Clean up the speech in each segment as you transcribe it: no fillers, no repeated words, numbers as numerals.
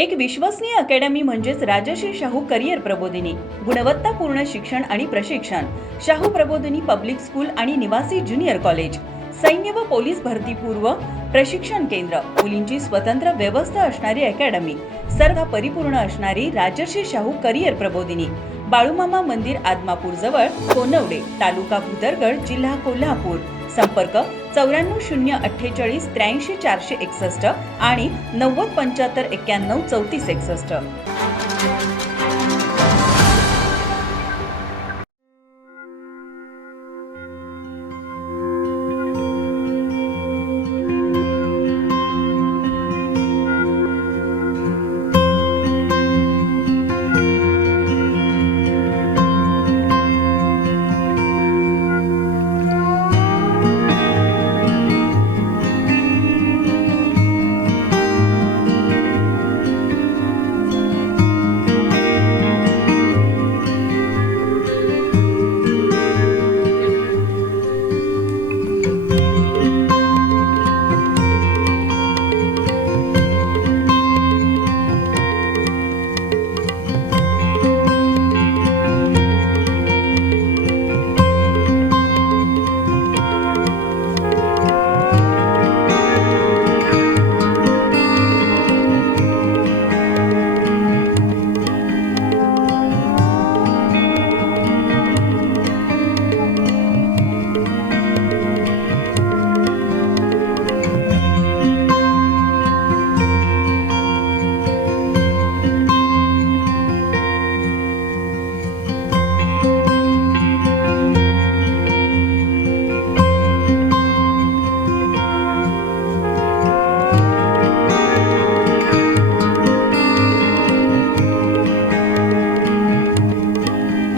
एक विश्वसनीय अकॅडमी म्हणजेच राजश्री शाहू करिअर प्रबोधिनी. गुणवत्तापूर्ण शिक्षण आणि प्रशिक्षण. शाहू प्रबोधिनी पब्लिक स्कूल आणि निवासी ज्युनियर कॉलेज. सैन्य व पोलीस भरतीपूर्व प्रशिक्षण केंद्र. मुलींची स्वतंत्र व्यवस्था असणारी अकॅडमी. सर्व परिपूर्ण असणारी राजश्री शाहू करिअर प्रबोधिनी. बाळूमामा मंदिर आदमापूर जवळ, कोनवडे, तालुका भुदरगड, जिल्हा कोल्हापूर. संपर्क 94 048 83 461 आणि 90 75 91 34 61.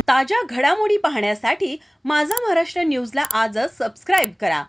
ताज्या घडामोडी पाहण्यासाठी माझा महाराष्ट्र न्यूजला आजच सबस्क्राईब करा.